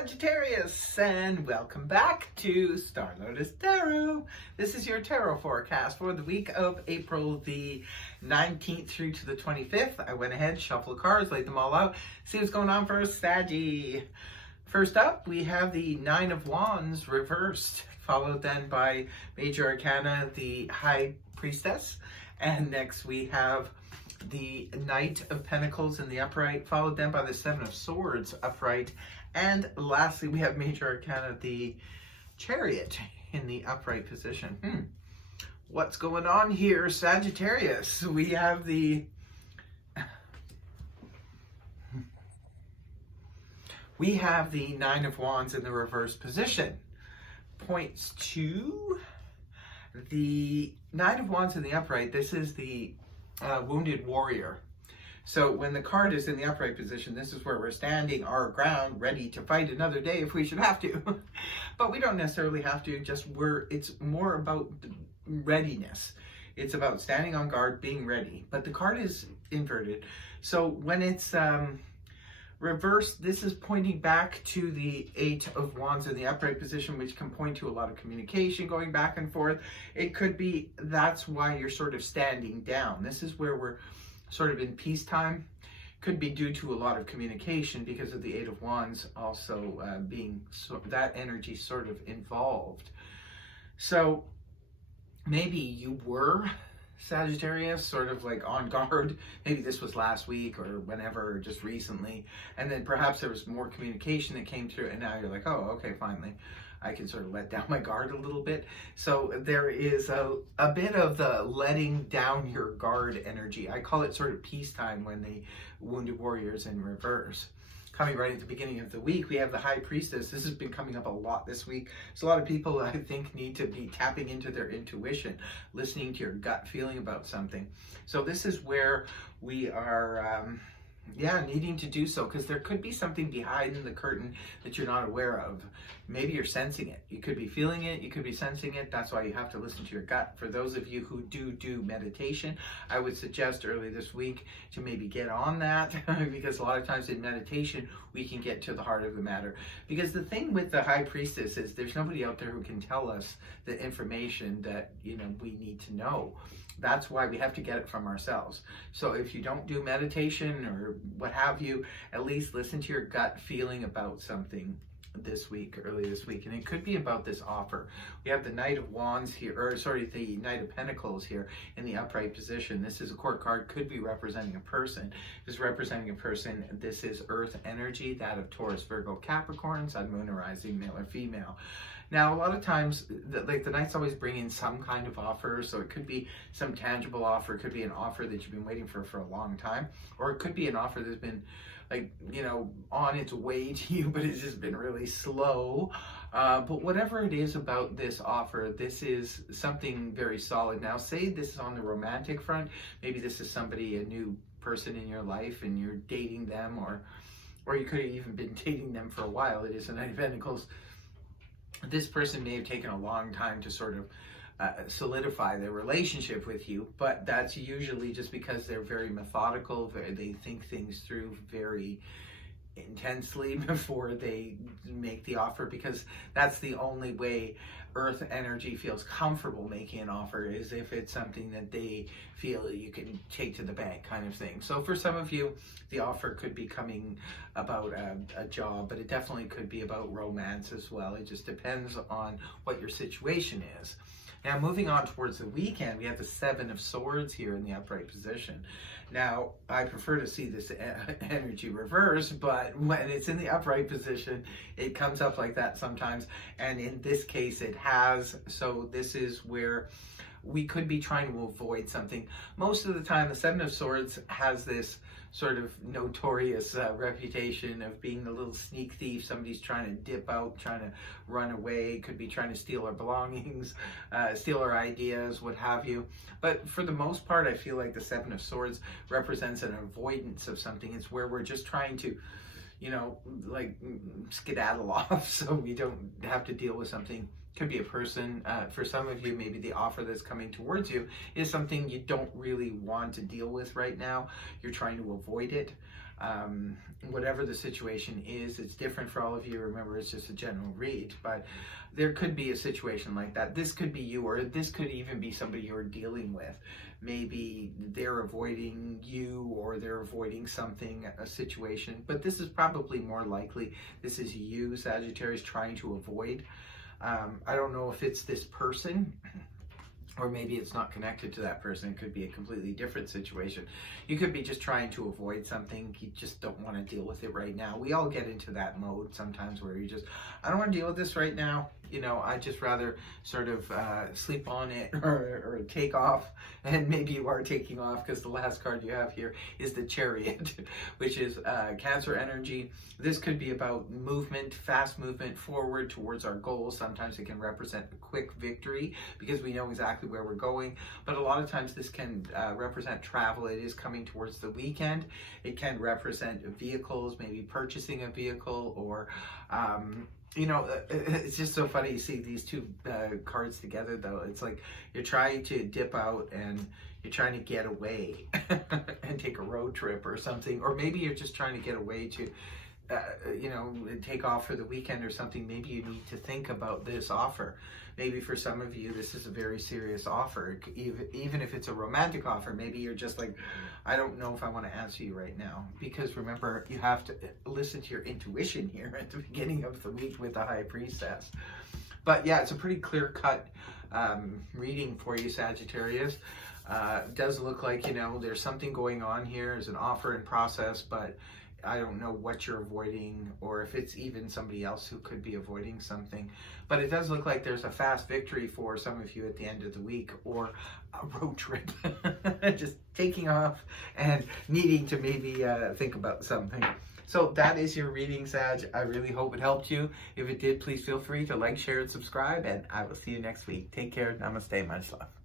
Sagittarius, and welcome back to Star Lotus Tarot. This is your tarot forecast for the week of April the 19th through to the 25th. I went ahead, shuffled cards, laid them all out, see what's going on for Saggy. First up, we have the Nine of Wands reversed, followed then by Major Arcana, the High Priestess, and next we have the Knight of Pentacles in the upright, followed then by the Seven of Swords upright, and lastly we have Major Arcana, the Chariot in the upright position. What's going on here, Sagittarius? We have the Nine of Wands in the reverse position. Points to the Nine of Wands in the upright. This is the wounded warrior. So when the card is in the upright position, this is where we're standing our ground, ready to fight another day if we should have to. But we don't necessarily have to, it's more about readiness. It's about standing on guard, being ready. But the card is inverted. So when it's reversed, this is pointing back to the Eight of Wands in the upright position, which can point to a lot of communication going back and forth. It could be that's why you're sort of standing down. This is where we're sort of in peacetime. Could be due to a lot of communication because of the Eight of Wands also being that energy sort of involved. So maybe you were Sagittarius, sort of like on guard. Maybe this was last week or whenever, or just recently. And then perhaps there was more communication that came through and now you're like, oh, okay, finally, I can sort of let down my guard a little bit. So there is a bit of the letting down your guard energy. I call it sort of peacetime when the Wounded Warrior is in reverse. Coming right at the beginning of the week, we have the High Priestess. This has been coming up a lot this week. So a lot of people, I think, need to be tapping into their intuition, listening to your gut feeling about something. So this is where we are, needing to do so, because there could be something behind the curtain that you're not aware of. Maybe you're sensing it. You could be feeling it. You could be sensing it. That's why you have to listen to your gut. For those of you who do meditation, I would suggest early this week to maybe get on that because a lot of times in meditation, we can get to the heart of the matter. Because the thing with the High Priestess is there's nobody out there who can tell us the information that, we need to know. That's why we have to get it from ourselves. So if you don't do meditation or what have you, at least listen to your gut feeling about something early this week. And it could be about this offer. We have the Knight of Wands here, the Knight of Pentacles here in the upright position. This is a court card, could be representing a person. If it's representing a person, this is earth energy, that of Taurus, Virgo, Capricorn, Sun, Moon, or Rising, male or female. Now, a lot of times, the Knights always bring in some kind of offer, so it could be some tangible offer, it could be an offer that you've been waiting for a long time, or it could be an offer that's been, on its way to you, but it's just been really slow. But whatever it is about this offer, this is something very solid. Now, say this is on the romantic front, maybe this is somebody, a new person in your life, and you're dating them, or you could have even been dating them for a while. It is a Knight of Pentacles. This person may have taken a long time to sort of solidify their relationship with you, but that's usually just because they're very methodical. They think things through very intensely before they make the offer, because that's the only way earth energy feels comfortable making an offer, is if it's something that they feel you can take to the bank, kind of thing. So for some of you, the offer could be coming about a job, but it definitely could be about romance as well. It just depends on what your situation is. Now, moving on towards the weekend, we have the Seven of Swords here in the upright position. Now, I prefer to see this energy reverse, but when it's in the upright position, it comes up like that sometimes. And in this case, it has. So this is where we could be trying to avoid something. Most of the time, the Seven of Swords has this sort of notorious reputation of being the little sneak thief. Somebody's trying to dip out, trying to run away, could be trying to steal our belongings, steal our ideas, what have you. But for the most part, I feel like the Seven of Swords represents an avoidance of something. It's where we're just trying to, skedaddle off so we don't have to deal with something. Could be a person. For some of you, maybe the offer that's coming towards you is something you don't really want to deal with right now. You're trying to avoid it. whatever the situation is, it's different for all of you. Remember, it's just a general read, but there could be a situation like that. This could be you, or this could even be somebody you're dealing with. Maybe they're avoiding you, or they're avoiding something, a situation, but this is probably more likely this is you, Sagittarius, trying to avoid. I don't know if it's this person, or maybe it's not connected to that person. It could be a completely different situation. You could be just trying to avoid something. You just don't want to deal with it right now. We all get into that mode sometimes where you just, I don't want to deal with this right now. You know, I'd just rather sort of sleep on it, or take off. And maybe you are taking off, because the last card you have here is the Chariot, which is Cancer energy. This could be about movement, fast movement forward towards our goals. Sometimes it can represent a quick victory because we know exactly where we're going. But a lot of times this can represent travel. It is coming towards the weekend. It can represent vehicles, maybe purchasing a vehicle, or you know, it's just so funny. You see these two cards together, though. It's like you're trying to dip out and you're trying to get away and take a road trip or something. Or maybe you're just trying to get away to, you know, take off for the weekend or something. Maybe you need to think about this offer. Maybe for some of you, this is a very serious offer. Even if it's a romantic offer, maybe you're just like, I don't know if I want to answer you right now. Because remember, you have to listen to your intuition here at the beginning of the week with the High Priestess. But yeah, it's a pretty clear-cut reading for you, Sagittarius. It does look like, you know, there's something going on here. There's an offer in process, but I don't know what you're avoiding, or if it's even somebody else who could be avoiding something. But it does look like there's a fast victory for some of you at the end of the week, or a road trip. Just taking off and needing to maybe think about something. So that is your reading, Sag. I really hope it helped you. If it did, please feel free to like, share, and subscribe, and I will see you next week. Take care. Namaste. Much love.